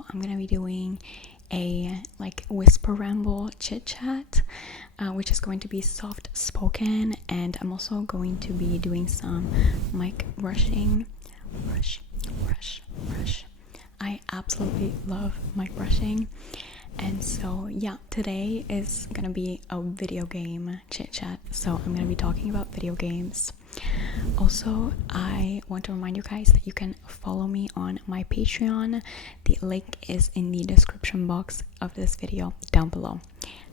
video, I'm gonna be doing a like whisper ramble chit chat, which is going to be soft spoken, and I'm also going to be doing some mic brushing. Brush. I absolutely love mic brushing. And so yeah, today is gonna be a video game chit chat. So I'm gonna be talking about video games. Also, I want to remind you guys that you can follow me on my Patreon. The link is in the description box of this video down below.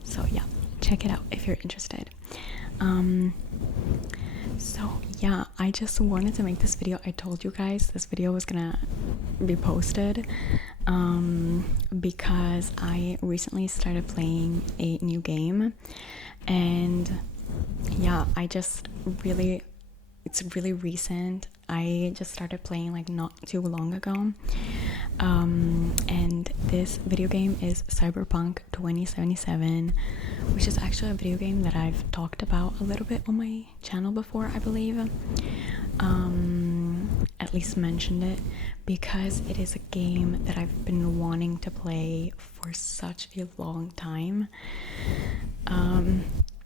So yeah, check it out if you're interested. So yeah, I just wanted to make this video. I told you guys this video was gonna be posted because I recently started playing a new game, and yeah, it's really recent. I just started playing like not too long ago, and this video game is Cyberpunk 2077, which is actually a video game that I've talked about a little bit on my channel before, I believe. At least mentioned it, because it is a game that I've been wanting to play for such a long time.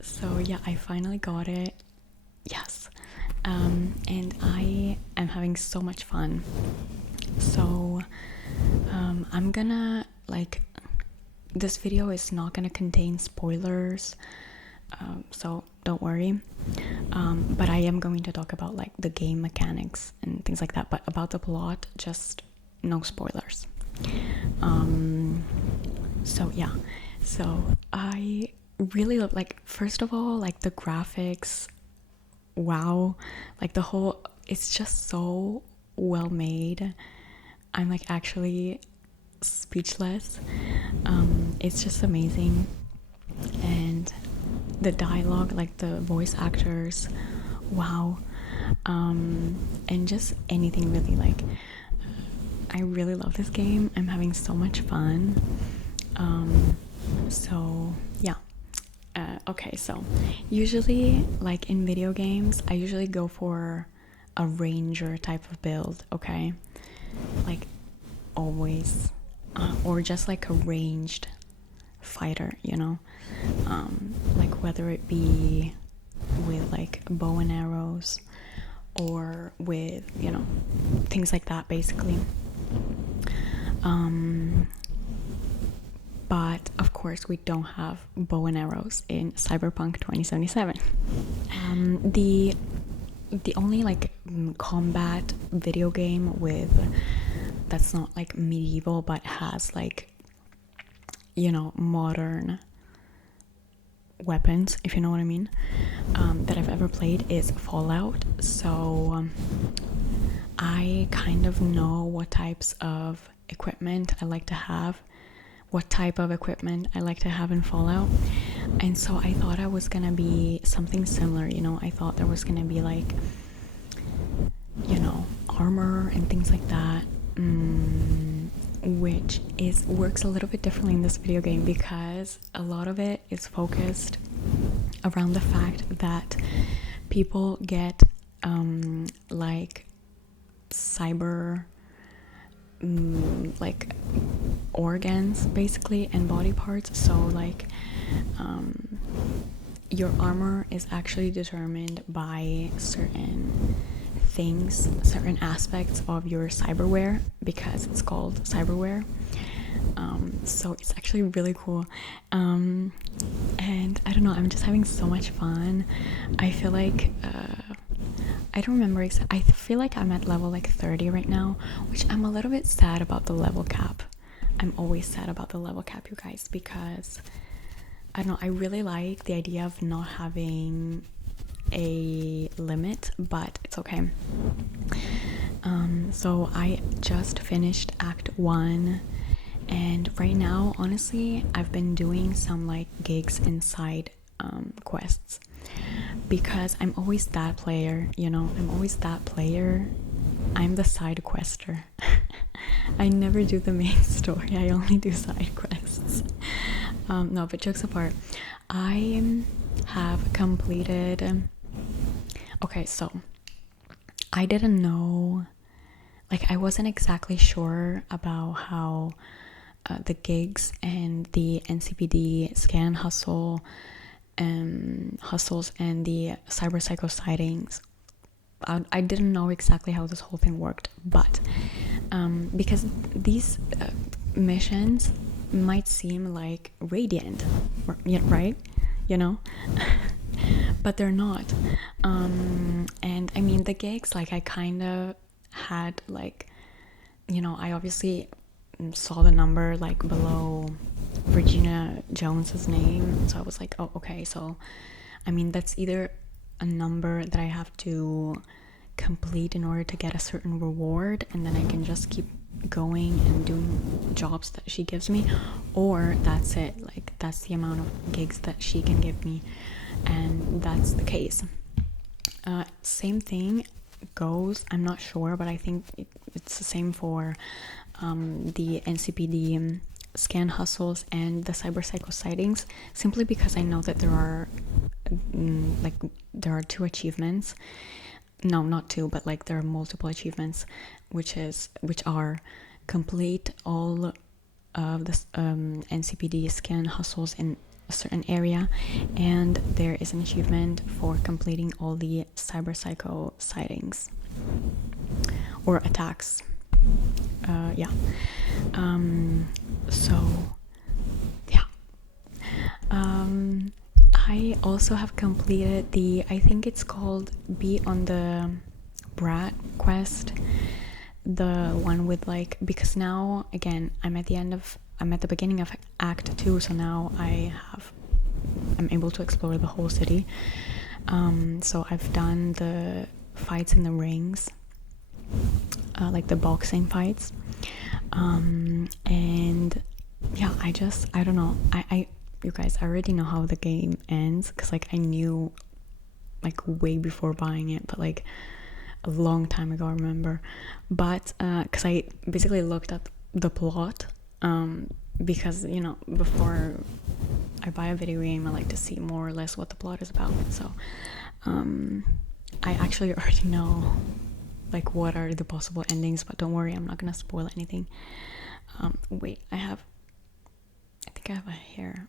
So yeah, I finally got it. Yes. And I am having so much fun. So I'm gonna this video is not gonna contain spoilers, so don't worry, but I am going to talk about like the game mechanics and things like that, but about the plot, just no spoilers. So yeah, so I really love, like, first of all, like the graphics, wow, like the whole, it's just so well made. I'm like actually speechless. It's just amazing. And the dialogue, like the voice actors, wow. And just anything really, like, I really love this game. I'm having so much fun. So yeah. Okay, so usually, like in video games, I usually go for a ranger type of build, okay? Like always, or just like a ranged fighter, you know? Like whether it be with like bow and arrows or with, you know, things like that, basically. But of course we don't have bow and arrows in Cyberpunk 2077. The only like combat video game with that's not like medieval but has like, you know, modern weapons, if you know what I mean, that I've ever played is Fallout. So I kind of know what types of equipment I like to have, what type of equipment I like to have in Fallout. And so I thought I was gonna be something similar, you know. I thought there was gonna be like, you know, armor and things like that, which works a little bit differently in this video game, because a lot of it is focused around the fact that people get like cyber like organs basically and body parts. So like your armor is actually determined by certain things, certain aspects of your cyberware, because it's called cyberware. So it's actually really cool, and I don't know, I'm just having so much fun. I feel like I don't remember I feel like I'm at level like 30 right now, which I'm a little bit sad about the level cap. I'm always sad about the level cap, you guys, because I don't know, I really like the idea of not having a limit, but it's okay. So I just finished Act 1, and right now, honestly, I've been doing some like gigs inside quests, because I'm always that player, you know. I'm always that player. I'm the side quester. I never do the main story, I only do side quests. No, but jokes apart, I have completed, okay, so I didn't know, like I wasn't exactly sure about how the gigs and the NCPD scan hustles and the cyber psycho sightings. I didn't know exactly how this whole thing worked, but because these missions might seem like radiant, right? You know, but they're not. And I mean, the gigs, like, I kind of had, like, you know, I obviously saw the number like below Regina Jones's name, so I was like, oh, okay, so I mean, that's either a number that I have to complete in order to get a certain reward, and then I can just keep going and doing jobs that she gives me, or that's it, like that's the amount of gigs that she can give me, and that's the case. Same thing goes, I'm not sure, but I think it's the same for the NCPD scan hustles and the cyber psycho sightings, simply because I know that there are there are two achievements. No, not two, but like there are multiple achievements, which are complete all of the NCPD scan hustles in a certain area, and there is an achievement for completing all the cyber psycho sightings or attacks. So yeah. I also have completed I think it's called Be on the Brat quest, the one with like, because now again I'm at the beginning of Act 2, so now I'm able to explore the whole city. So I've done the fights in the rings, like the boxing fights, and yeah, I don't know, I you guys, I already know how the game ends, because like I knew like way before buying it, but like a long time ago, I remember. But because I basically looked at the plot, because, you know, before I buy a video game, I like to see more or less what the plot is about. So I actually already know like what are the possible endings, but don't worry, I'm not gonna spoil anything. Wait, I think I have a hair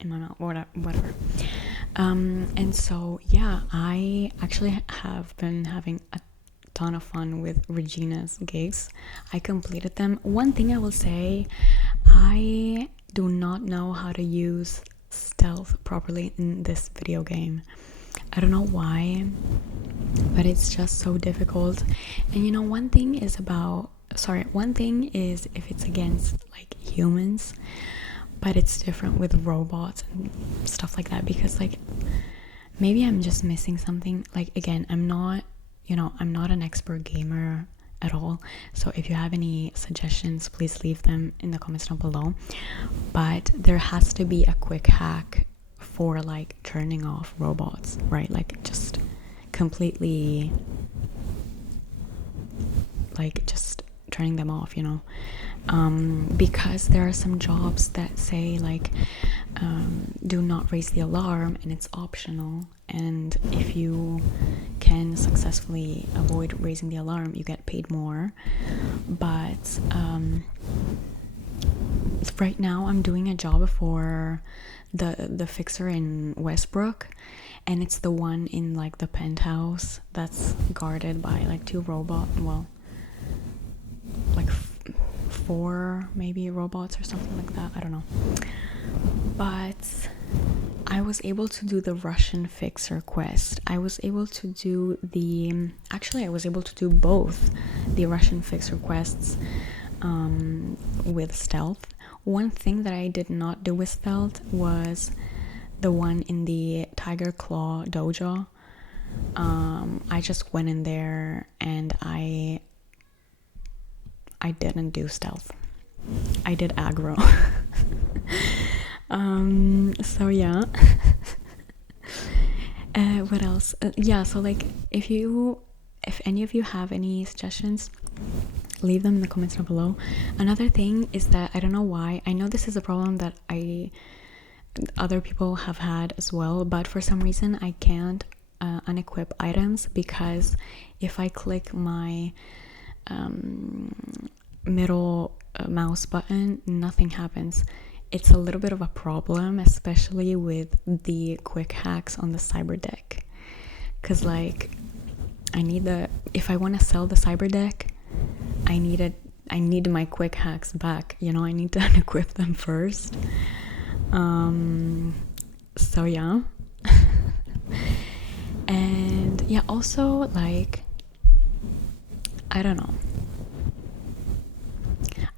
in my mouth, whatever. And so yeah, I actually have been having a ton of fun with Regina's gigs. I completed them. One thing I will say, I do not know how to use stealth properly in this video game. I don't know why, but it's just so difficult. And you know, one thing is if it's against like humans, but it's different with robots and stuff like that, because like maybe I'm just missing something. Like, again, I'm not an expert gamer at all, so if you have any suggestions, please leave them in the comments down below. But there has to be a quick hack for like turning off robots, right? Like just completely, like just turning them off, you know. Because there are some jobs that say like do not raise the alarm, and it's optional, and if you can successfully avoid raising the alarm, you get paid more. But right now I'm doing a job for the fixer in Westbrook, and it's the one in like the penthouse that's guarded by like two four maybe robots or something like that, I don't know. But I was able to do the Russian fixer quest. I was able to do both the Russian fixer quests with stealth. One thing that I did not do with stealth was the one in the Tiger Claw dojo. I just went in there and I didn't do stealth. I did aggro. So yeah. What else? Yeah, so like if any of you have any suggestions, leave them in the comments down below. Another thing is that I don't know why, I know this is a problem that other people have had as well, but for some reason I can't unequip items, because if I click my middle mouse button, nothing happens. It's a little bit of a problem, especially with the quick hacks on the cyber deck, because like if I want to sell the cyber deck, I need my quick hacks back, you know. I need to unequip them first. So yeah. And yeah, also like, I don't know,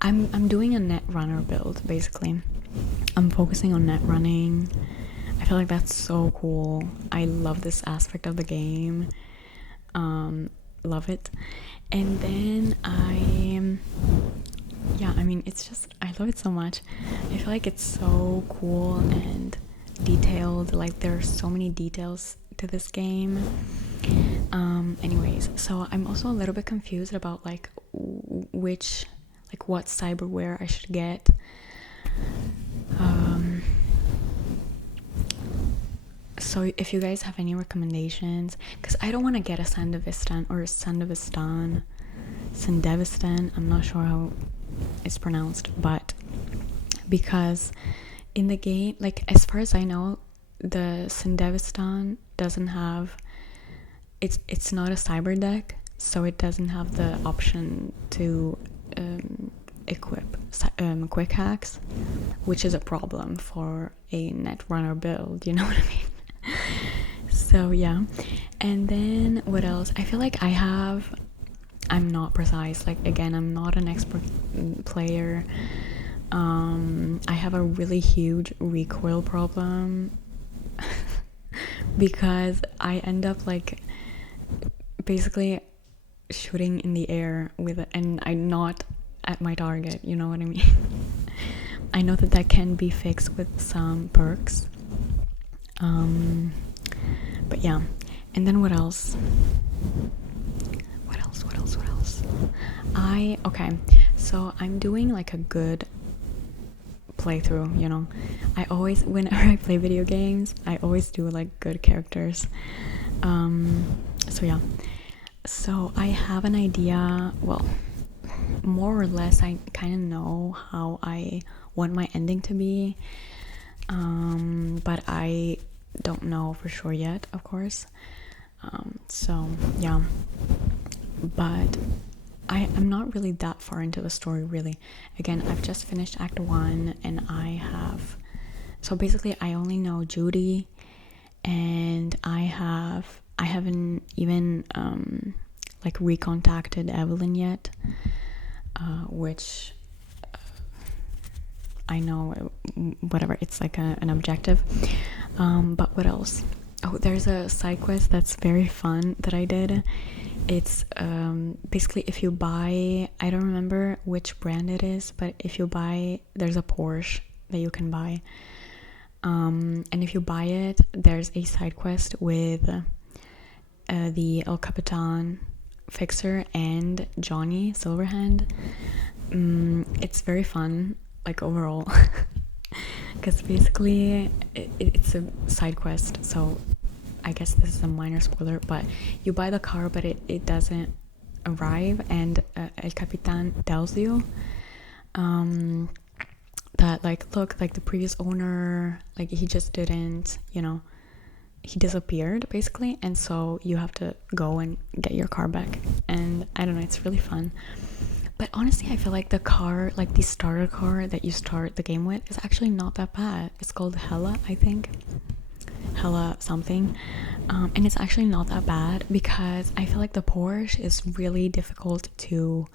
I'm doing a Netrunner build. Basically I'm focusing on net running. I feel like that's so cool. I love this aspect of the game. Love it. And then it's just, I love it so much. I feel like it's so cool and detailed. Like, there are so many details to this game. Anyways, so I'm also a little bit confused about like what cyberware I should get. So if you guys have any recommendations, because I don't want to get a Sandevistan or a Sandevistan, I'm not sure how it's pronounced, but because in the game, like as far as I know, the Sandevistan doesn't have, it's not a cyber deck, so it doesn't have the option to equip quick hacks, which is a problem for a Netrunner build, you know what I mean? So yeah. And then what else? I feel like I'm not precise. Like, again, I'm not an expert player. I have a really huge recoil problem because I end up like basically shooting in the air with it, and I'm not at my target, you know what I mean? I know that can be fixed with some perks. But yeah. And then what else? Okay, so I'm doing like a good playthrough, you know. I always, whenever I play video games, I always do like good characters. So yeah. So I have an idea, well, more or less I kind of know how I want my ending to be. But I don't know for sure yet, of course. So yeah, but I'm not really that far into the story, really. Again, I've just finished Act 1, and so basically I only know Judy, and I haven't even like recontacted Evelyn yet, which I know, whatever, it's like an objective. But what else? Oh, there's a side quest that's very fun that I did. It's basically, if you buy, I don't remember which brand it is, but if you buy, there's a Porsche that you can buy. And if you buy it, there's a side quest with the El Capitan fixer and Johnny Silverhand. It's very fun, like, overall. Because basically it's a side quest, so I guess this is a minor spoiler, but you buy the car, but it doesn't arrive, and El Capitan tells you that, like, look, like, the previous owner, like, he just didn't, you know, he disappeared basically, and so you have to go and get your car back. And I don't know, it's really fun. But honestly, I feel like the car, like the starter car that you start the game with, is actually not that bad. It's called Hella, I think. Hella something. And it's actually not that bad, because I feel like the Porsche is really difficult to,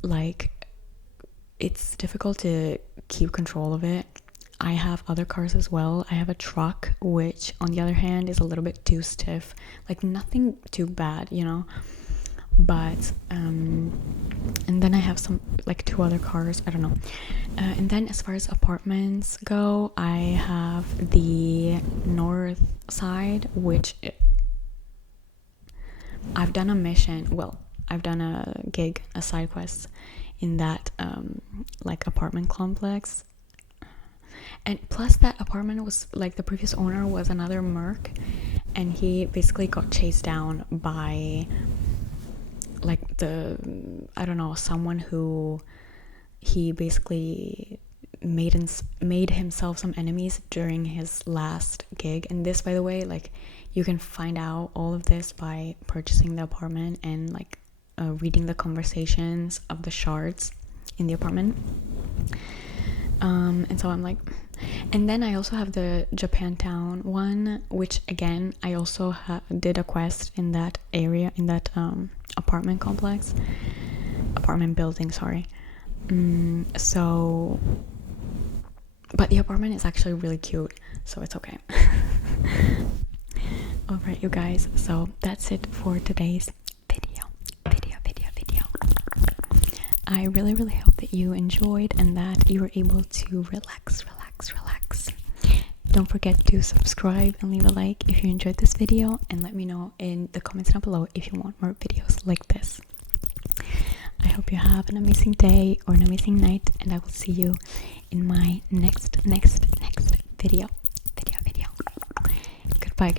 like, it's difficult to keep control of it. I have other cars as well. I have a truck, which on the other hand is a little bit too stiff. Like, nothing too bad, you know? But and then I have some, like, 2 other cars, I don't know. And then as far as apartments go, I have the north side, which I've done a mission, well, I've done a gig, a side quest in that like apartment complex. And plus, that apartment was, like, the previous owner was another merc, and he basically got chased down by, like, I don't know, someone who he basically made himself some enemies during his last gig. And this, by the way, like, you can find out all of this by purchasing the apartment and like reading the conversations of the shards in the apartment. And so I'm like, and then I also have the Japantown one, which again I also did a quest in that area, in that apartment building, sorry. So, but the apartment is actually really cute, so it's okay. Alright, you guys, so that's it for today's video. I really hope that you enjoyed and that you were able to relax. Don't forget to subscribe and leave a like if you enjoyed this video, and let me know in the comments down below if you want more videos like this. I hope you have an amazing day or an amazing night, and I will see you in my next video. Goodbye.